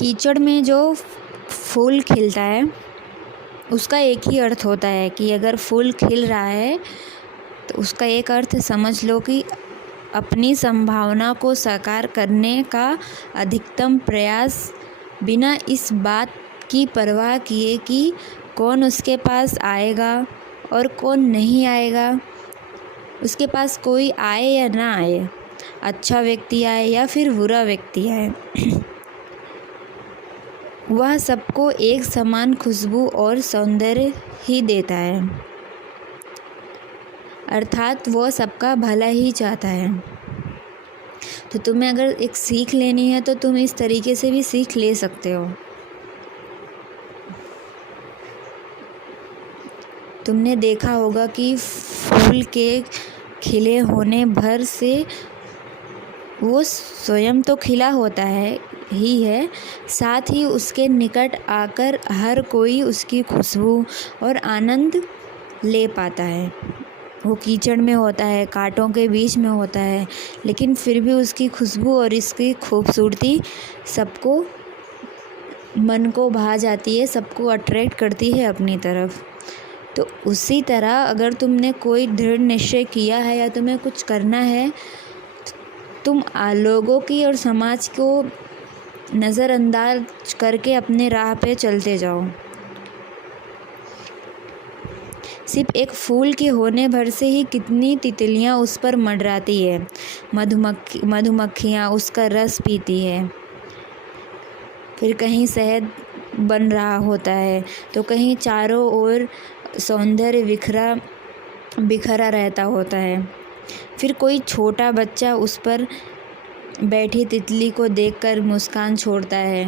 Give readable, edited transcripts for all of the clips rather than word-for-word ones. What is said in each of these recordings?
कीचड़ में जो फूल खिलता है उसका एक ही अर्थ होता है कि अगर फूल खिल रहा है तो उसका एक अर्थ समझ लो कि अपनी संभावना को साकार करने का अधिकतम प्रयास, बिना इस बात की परवाह किए कि कौन उसके पास आएगा और कौन नहीं आएगा। उसके पास कोई आए या ना आए, अच्छा व्यक्ति आए या फिर बुरा व्यक्ति आए, वह सबको एक समान खुशबू और सौंदर्य ही देता है। अर्थात वह सबका भला ही चाहता है। तो तुम्हें अगर एक सीख लेनी है तो तुम इस तरीके से भी सीख ले सकते हो। तुमने देखा होगा कि फूल के खिले होने भर से वो स्वयं तो खिला होता है ही है, साथ ही उसके निकट आकर हर कोई उसकी खुशबू और आनंद ले पाता है। वो कीचड़ में होता है, कांटों के बीच में होता है, लेकिन फिर भी उसकी खुशबू और इसकी खूबसूरती सबको मन को भा जाती है, सबको अट्रैक्ट करती है अपनी तरफ। तो उसी तरह अगर तुमने कोई दृढ़ निश्चय किया है या तुम्हें कुछ करना है, तुम लोगों की और समाज को नज़रअंदाज करके अपने राह पे चलते जाओ। सिर्फ एक फूल के होने भर से ही कितनी तितलियां उस पर मंडराती है, मधुमक्खियाँ उसका रस पीती है। फिर कहीं शहद बन रहा होता है तो कहीं चारों ओर सौंदर्य बिखरा रहता होता है। फिर कोई छोटा बच्चा उस पर बैठी तितली को देखकर मुस्कान छोड़ता है।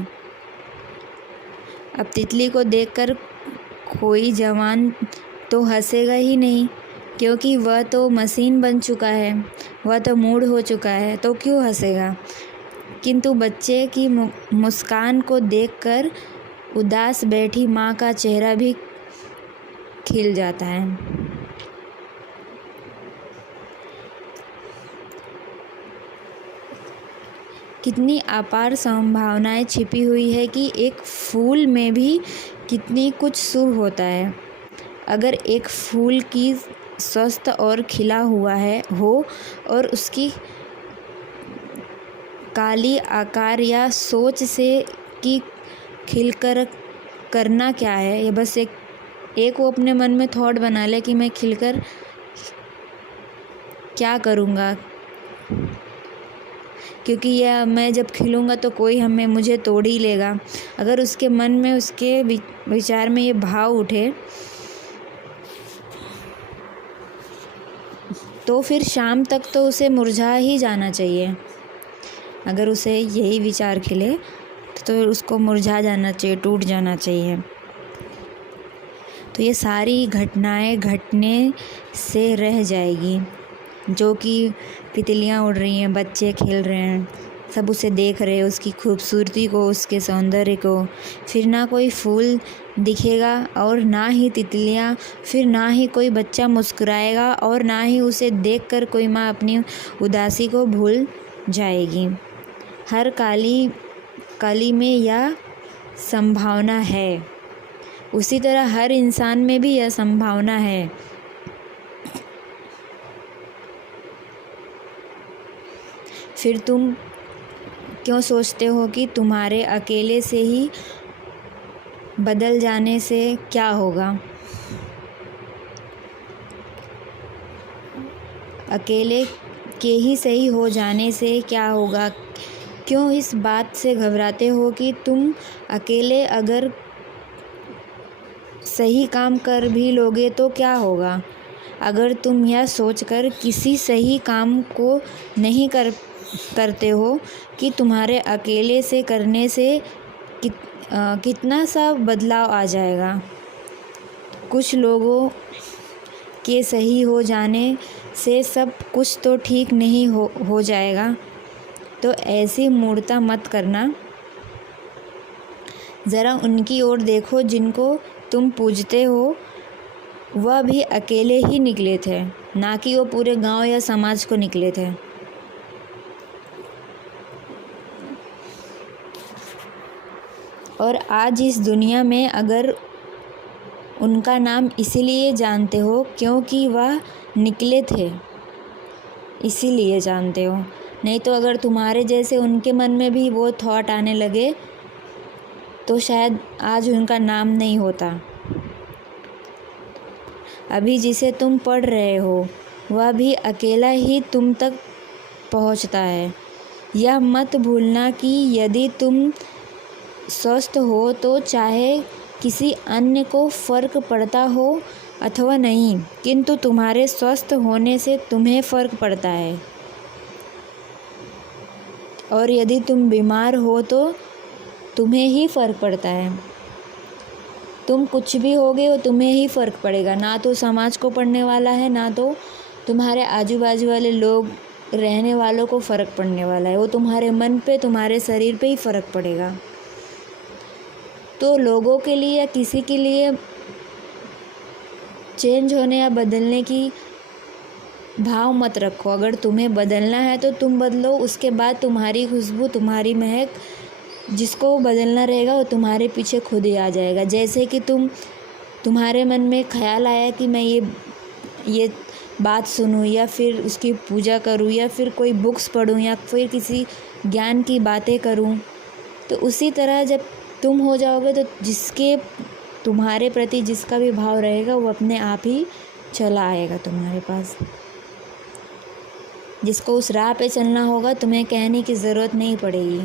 अब तितली को देखकर कोई जवान तो हंसेगा ही नहीं, क्योंकि वह तो मशीन बन चुका है, वह तो मूड हो चुका है, तो क्यों हंसेगा। किंतु बच्चे की मुस्कान को देखकर उदास बैठी माँ का चेहरा भी खिल जाता है। कितनी अपार संभावनाएं छिपी हुई है कि एक फूल में भी कितनी कुछ शुभ होता है। अगर एक फूल की स्वस्थ और खिला हुआ हो और उसकी काली आकार या सोच से कि खिलकर करना क्या है, ये बस एक वो अपने मन में थॉट बना ले कि मैं खिलकर क्या करूँगा, क्योंकि यह मैं जब खिलूँगा तो कोई मुझे तोड़ ही लेगा। अगर उसके मन में, उसके विचार में ये भाव उठे तो फिर शाम तक तो उसे मुरझा ही जाना चाहिए। अगर उसे यही विचार खिले तो उसको मुरझा जाना चाहिए, टूट जाना चाहिए। तो ये सारी घटनाएं घटने से रह जाएगी। जो कि तितलियां उड़ रही हैं, बच्चे खेल रहे हैं, सब उसे देख रहे हैं, उसकी खूबसूरती को, उसके सौंदर्य को। फिर ना कोई फूल दिखेगा और ना ही तितलियां, फिर ना ही कोई बच्चा मुस्कुराएगा और ना ही उसे देखकर कोई माँ अपनी उदासी को भूल जाएगी। हर कली में यह संभावना है, उसी तरह हर इंसान में भी यह संभावना है। फिर तुम क्यों सोचते हो कि तुम्हारे अकेले से ही बदल जाने से क्या होगा। अकेले के ही सही हो जाने से क्या होगा। क्यों इस बात से घबराते हो कि तुम अकेले अगर सही काम कर भी लोगे तो क्या होगा। अगर तुम यह सोचकर किसी सही काम को नहीं करते हो कि तुम्हारे अकेले से करने से कितना सा बदलाव आ जाएगा। कुछ लोगों के सही हो जाने से सब कुछ तो ठीक नहीं हो जाएगा। तो ऐसी मूर्खता मत करना। ज़रा उनकी ओर देखो जिनको तुम पूजते हो, वह भी अकेले ही निकले थे, ना कि वो पूरे गांव या समाज को निकले थे। और आज इस दुनिया में अगर उनका नाम इसीलिए जानते हो क्योंकि वह निकले थे, इसीलिए जानते हो। नहीं तो अगर तुम्हारे जैसे उनके मन में भी वो थॉट आने लगे तो शायद आज उनका नाम नहीं होता। अभी जिसे तुम पढ़ रहे हो वह भी अकेला ही तुम तक पहुंचता है। यह मत भूलना कि यदि तुम स्वस्थ हो तो चाहे किसी अन्य को फ़र्क पड़ता हो अथवा नहीं, किंतु तुम्हारे स्वस्थ होने से तुम्हें फ़र्क पड़ता है। और यदि तुम बीमार हो तो तुम्हें ही फ़र्क पड़ता है। तुम कुछ भी होगे वो तुम्हें ही फ़र्क पड़ेगा, ना तो समाज को पड़ने वाला है, ना तो तुम्हारे आजू बाजू वाले लोग रहने वालों को फ़र्क पड़ने वाला है। वो तुम्हारे मन पे, तुम्हारे शरीर पे ही फ़र्क पड़ेगा। तो लोगों के लिए या किसी के लिए चेंज होने या बदलने की भाव मत रखो। अगर तुम्हें बदलना है तो तुम बदलो, उसके बाद तुम्हारी खुशबू, तुम्हारी महक, जिसको बदलना रहेगा वो तुम्हारे पीछे खुद ही आ जाएगा। जैसे कि तुम्हारे मन में ख़्याल आया कि मैं ये बात सुनूं या फिर उसकी पूजा करूं या फिर कोई बुक्स पढूं या फिर किसी ज्ञान की बातें करूं, तो उसी तरह जब तुम हो जाओगे तो तुम्हारे प्रति जिसका भी भाव रहेगा वो अपने आप ही चला आएगा तुम्हारे पास। जिसको उस राह पे चलना होगा तुम्हें कहने की ज़रूरत नहीं पड़ेगी।